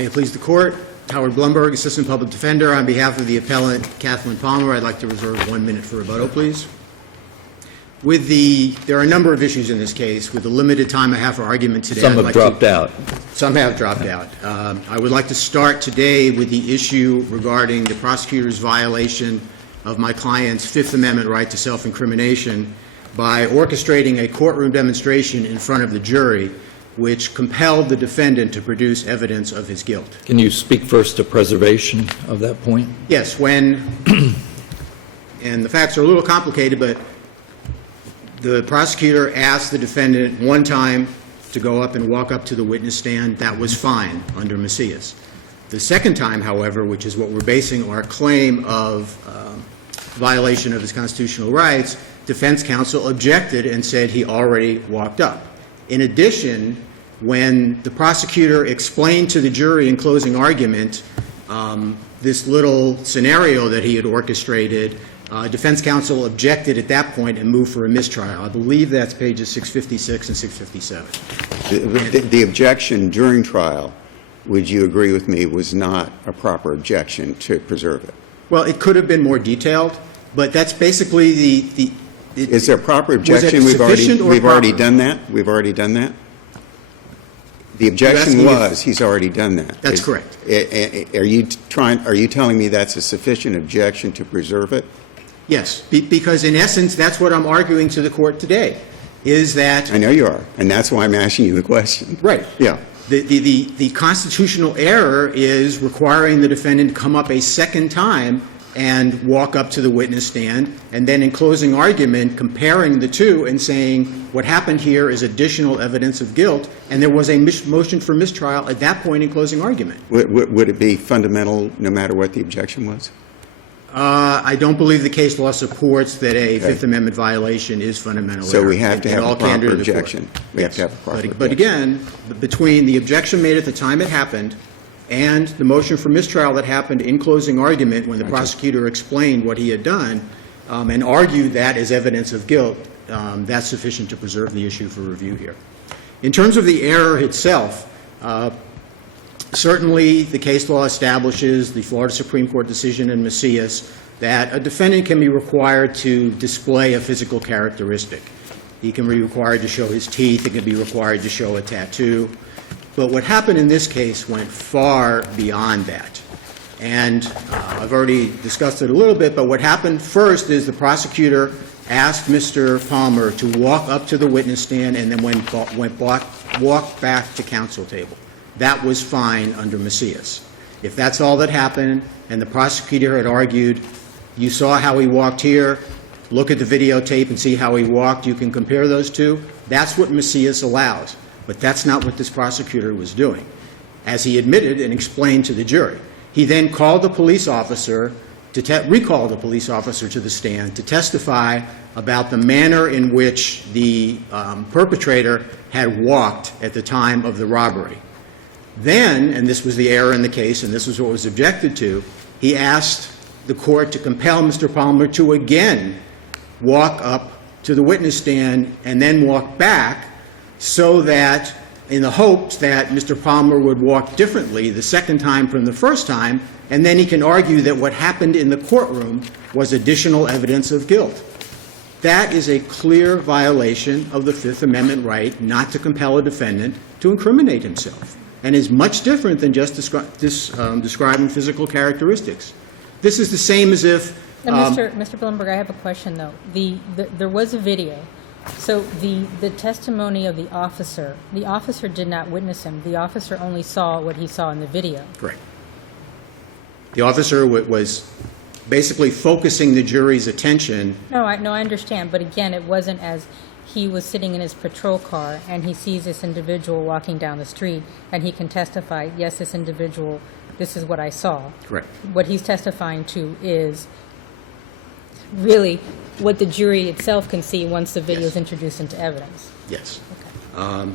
May it please the Court. Howard Blumberg, Assistant Public Defender. On behalf of the appellant, Cathlyn Palmer, I'd like to reserve 1 minute for rebuttal, please. There are a number of issues in this case. With the limited time I have for argument today, some have dropped out. Some have dropped out. I would like to start today with the issue regarding the prosecutor's violation of my client's Fifth Amendment right to self-incrimination by orchestrating a courtroom demonstration in front of the jury which compelled the defendant to produce evidence of his guilt. Can you speak first to preservation of that point? Yes, when, and the facts are a little complicated, but the prosecutor asked the defendant one time to go up and walk up to the witness stand. That was fine under Macias. The second time, however, which is what we're basing our claim of violation of his constitutional rights, defense counsel objected and said he already walked up. In addition, when the prosecutor explained to the jury in closing argument this little scenario that he had orchestrated, defense counsel objected at that point and moved for a mistrial. I believe that's pages 656 and 657. The objection during trial, would you agree with me, was not a proper objection to preserve it? Well, it could have been more detailed, but that's basically Is there a proper objection? Was it sufficient or we've already proper? done that? We've already done that? The objection was he's already done that. That's correct. Are you telling me that's a sufficient objection to preserve it? Yes, because in essence, that's what I'm arguing to the court today, is that... I know you are, and that's why I'm asking you the question. Right. Yeah. The constitutional error is requiring the defendant to come up a second time and walk up to the witness stand, and then in closing argument, comparing the two and saying what happened here is additional evidence of guilt, and there was a motion for mistrial at that point in closing argument. Would it be fundamental no matter what the objection was? I don't believe the case law supports that a Fifth Amendment violation is fundamental error. So we have to have a proper objection. We have to have a proper objection. But again, between the objection made at the time it happened and the motion for mistrial that happened in closing argument when the prosecutor explained what he had done and argued that as evidence of guilt, that's sufficient to preserve the issue for review here. In terms of the error itself, certainly the case law establishes, the Florida Supreme Court decision in Macias, that a defendant can be required to display a physical characteristic. He can be required to show his teeth. He can be required to show a tattoo. But what happened in this case went far beyond that. And I've already discussed it a little bit, but what happened first is the prosecutor asked Mr. Palmer to walk up to the witness stand and then walk back to counsel table. That was fine under Macias. If that's all that happened and the prosecutor had argued, you saw how he walked here, look at the videotape and see how he walked, you can compare those two, that's what Macias allows. But that's not what this prosecutor was doing, as he admitted and explained to the jury. He then called the police officer recalled the police officer to the stand to testify about the manner in which the perpetrator had walked at the time of the robbery. Then, and this was the error in the case, and this was what was objected to, he asked the court to compel Mr. Palmer to again walk up to the witness stand and then walk back, so that, in the hopes that Mr. Palmer would walk differently the second time from the first time, and then he can argue that what happened in the courtroom was additional evidence of guilt. That is a clear violation of the Fifth Amendment right not to compel a defendant to incriminate himself, and is much different than just describing physical characteristics. This is the same as if... Mr. Blumberg, I have a question, though. There was a video. So the testimony of the officer did not witness him. The officer only saw what he saw in the video. Correct. The officer was basically focusing the jury's attention. No, I understand. But again, it wasn't as he was sitting in his patrol car and he sees this individual walking down the street and he can testify, yes, this individual, this is what I saw. Correct. What he's testifying to is really what the jury itself can see once the video is introduced into evidence. Yes. Okay.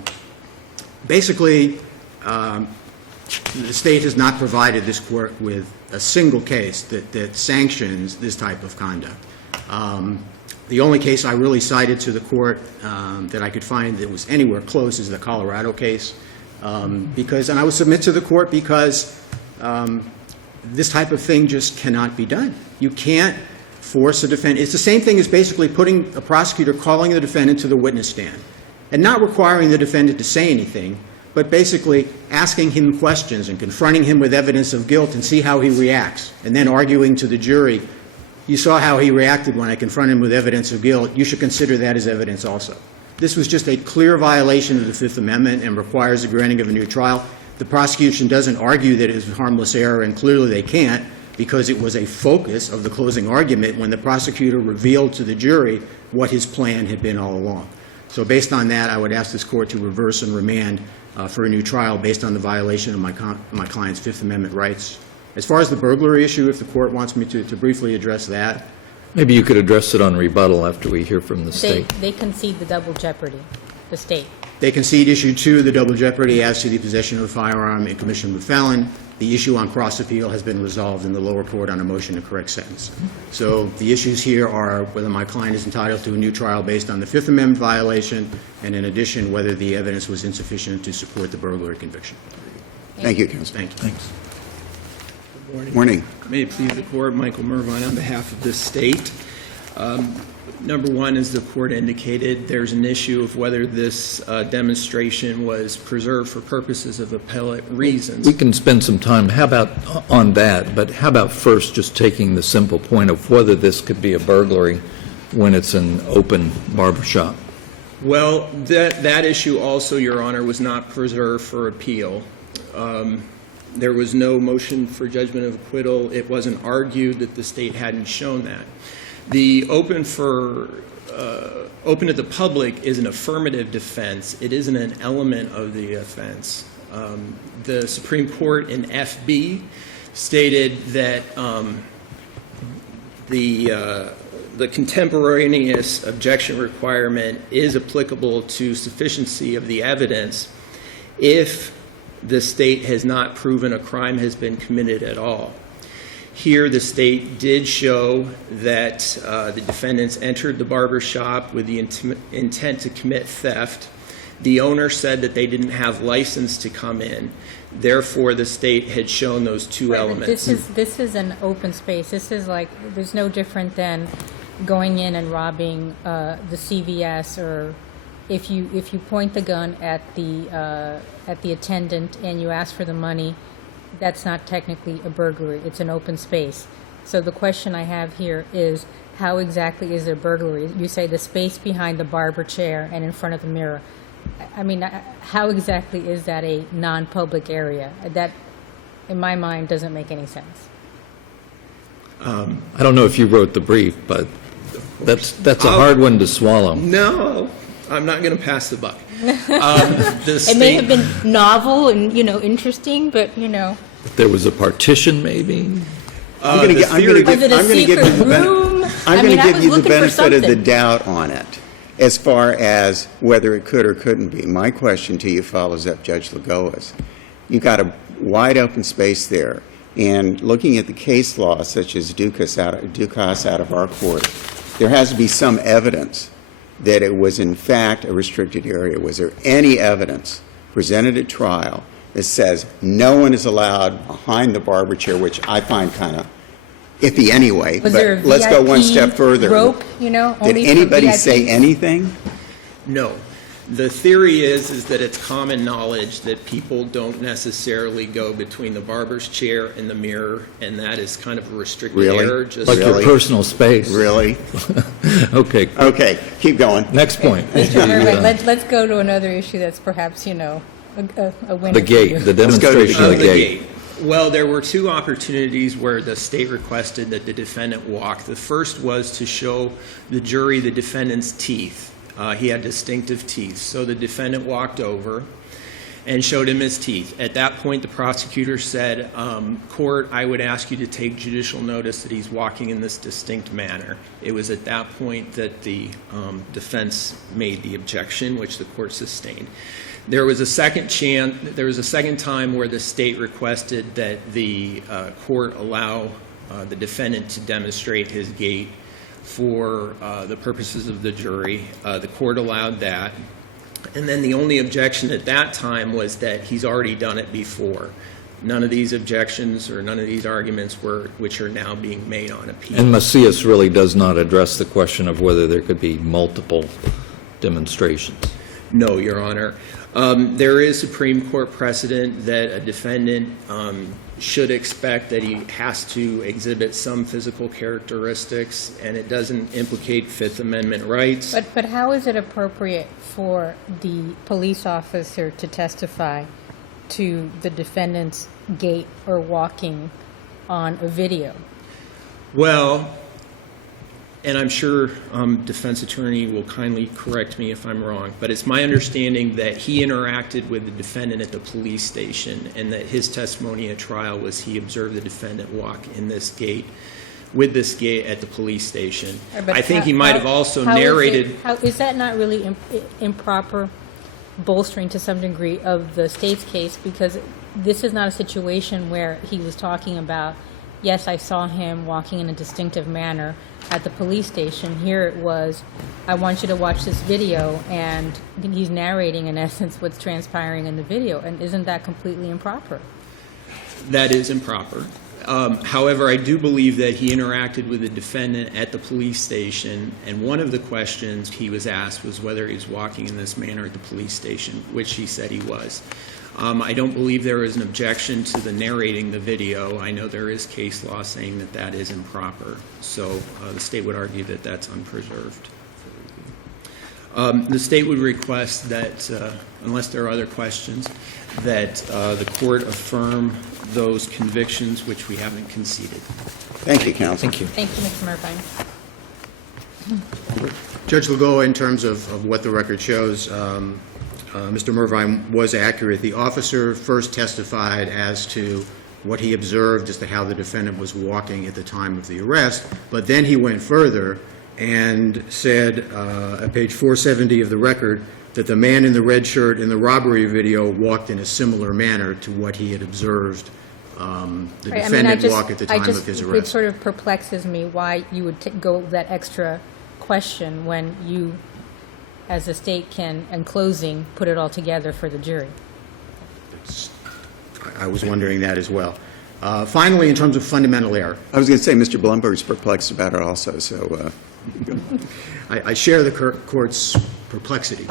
Basically, the state has not provided this court with a single case that sanctions this type of conduct. The only case I really cited to the court that I could find that was anywhere close is the Colorado case. Because, and I would submit to the court, because this type of thing just cannot be done. You can't force a defendant. It's the same thing as basically putting a prosecutor calling the defendant to the witness stand and not requiring the defendant to say anything, but basically asking him questions and confronting him with evidence of guilt and see how he reacts, and then arguing to the jury, you saw how he reacted when I confronted him with evidence of guilt. You should consider that as evidence also. This was just a clear violation of the Fifth Amendment and requires the granting of a new trial. The prosecution doesn't argue that it was harmless error, and clearly they can't, because it was a focus of the closing argument when the prosecutor revealed to the jury what his plan had been all along. So based on that, I would ask this court to reverse and remand for a new trial based on the violation of my client's Fifth Amendment rights. As far as the burglary issue, if the court wants me to briefly address that. Maybe you could address it on rebuttal after we hear from the state. They concede the double jeopardy, the state. They concede issue 2, the double jeopardy as to the possession of a firearm in commission of a felon. The issue on cross-appeal has been resolved in the lower court on a motion to correct sentence. So the issues here are whether my client is entitled to a new trial based on the Fifth Amendment violation, and in addition, whether the evidence was insufficient to support the burglary conviction. Thank you, counsel. Thank you. Thanks. Morning. May it please the court, Michael Mervine on behalf of the state. Number one, as the court indicated, there's an issue of whether this demonstration was preserved for purposes of appellate reasons. We can spend some time on that, but how about first just taking the simple point of whether this could be a burglary when it's an open barbershop? Well, that issue also, Your Honor, was not preserved for appeal. There was no motion for judgment of acquittal. It wasn't argued that the state hadn't shown that. The open to the public is an affirmative defense. It isn't an element of the offense. The Supreme Court in FB stated that the contemporaneous objection requirement is applicable to sufficiency of the evidence if the state has not proven a crime has been committed at all. Here, the state did show that the defendants entered the barber shop with the intent to commit theft. The owner said that they didn't have license to come in. Therefore, the state had shown those two elements. This is an open space. This is like, there's no different than going in and robbing the CVS, or if you point the gun at the attendant and you ask for the money, that's not technically a burglary. It's an open space. So the question I have here is, how exactly is there burglary? You say the space behind the barber chair and in front of the mirror. I mean, how exactly is that a non-public area? That, in my mind, doesn't make any sense. I don't know if you wrote the brief, but that's a hard one to swallow. No, I'm not going to pass the buck. It may have been novel and, interesting, but, If there was a partition, maybe? I'm going to give you the benefit of the doubt on it as far as whether it could or couldn't be. My question to you follows up Judge Lagoa's. You've got a wide open space there, and looking at the case law, such as Dukas out of our court, there has to be some evidence that it was in fact a restricted area. Was there any evidence presented at trial that says no one is allowed behind the barber chair, which I find kind of iffy anyway, Was but there a let's go one VIP step further. rope, Did only for anybody VIPs? say anything? No. The theory is that it's common knowledge that people don't necessarily go between the barber's chair and the mirror, and that is kind of a restricted Really? area. Just Like your Really? personal space? Really? Okay, Okay, keep going. next point. All right, let's go to another issue that's perhaps, a winner. The gate, the demonstration of the gate. Well, there were two opportunities where the state requested that the defendant walk. The first was to show the jury the defendant's teeth. He had distinctive teeth. So the defendant walked over and showed him his teeth. At that point, the prosecutor said, court, I would ask you to take judicial notice that he's walking in this distinct manner. It was at that point that the defense made the objection, which the court sustained. There was a second time where the state requested that the court allow the defendant to demonstrate his gait for the purposes of the jury. The court allowed that. And then the only objection at that time was that he's already done it before. None of these objections or none of these arguments which are now being made on appeal. And Macias really does not address the question of whether there could be multiple demonstrations. No, Your Honor. There is Supreme Court precedent that a defendant should expect that he has to exhibit some physical characteristics, and it doesn't implicate Fifth Amendment rights. But how is it appropriate for the police officer to testify to the defendant's gait or walking on a video? Well, and I'm sure defense attorney will kindly correct me if I'm wrong, but it's my understanding that he interacted with the defendant at the police station, and that his testimony at trial was he observed the defendant walk in this gait, with this gait at the police station. But I think he might have also how narrated. Is that not really improper bolstering to some degree of the state's case? Because this is not a situation where he was talking about, yes, I saw him walking in a distinctive manner at the police station. Here it was, I want you to watch this video, and he's narrating, in essence, what's transpiring in the video. And isn't that completely improper? That is improper. However, I do believe that he interacted with the defendant at the police station, and one of the questions he was asked was whether he was walking in this manner at the police station, which he said he was. I don't believe there is an objection to the narrating the video. I know there is case law saying that that is improper, so the state would argue that that's unpreserved. The state would request that, unless there are other questions, that the court affirm those convictions which we haven't conceded. Thank you, counsel. Thank you. Thank you, Mr. Mervine. Judge Lagoa, in terms of what the record shows, Mr. Mervine was accurate. The officer first testified as to what he observed as to how the defendant was walking at the time of the arrest, but then he went further and said at page 470 of the record that the man in the red shirt in the robbery video walked in a similar manner to what he had observed the defendant walk at the time of his arrest. It sort of perplexes me why you would go that extra question when you, as a state, can, in closing, put it all together for the jury. I was wondering that as well. Finally, in terms of fundamental error. I was going to say Mr. Blumberg's perplexed about it also, so... I share the court's perplexity.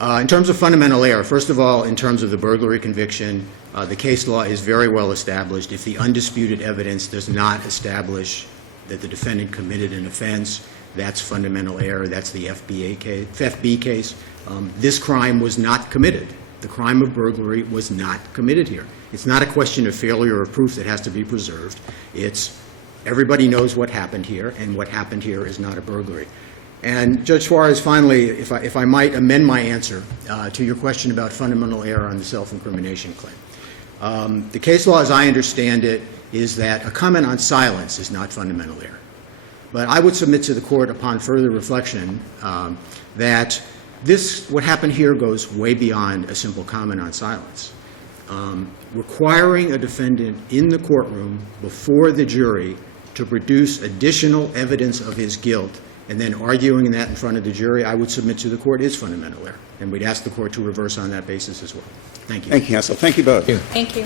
In terms of fundamental error, first of all, in terms of the burglary conviction, the case law is very well established. If the undisputed evidence does not establish that the defendant committed an offense, that's fundamental error. That's the FB case. This crime was not committed. The crime of burglary was not committed here. It's not a question of failure of proof that has to be preserved. It's everybody knows what happened here, and what happened here is not a burglary. And Judge Suarez, finally, if I might amend my answer to your question about fundamental error on the self-incrimination claim. The case law, as I understand it, is that a comment on silence is not fundamental error. But I would submit to the court upon further reflection that what happened here goes way beyond a simple comment on silence. Requiring a defendant in the courtroom before the jury to produce additional evidence of his guilt and then arguing that in front of the jury, I would submit to the court is fundamental error. And we'd ask the court to reverse on that basis as well. Thank you. Thank you, counsel. Thank you both. Thank you.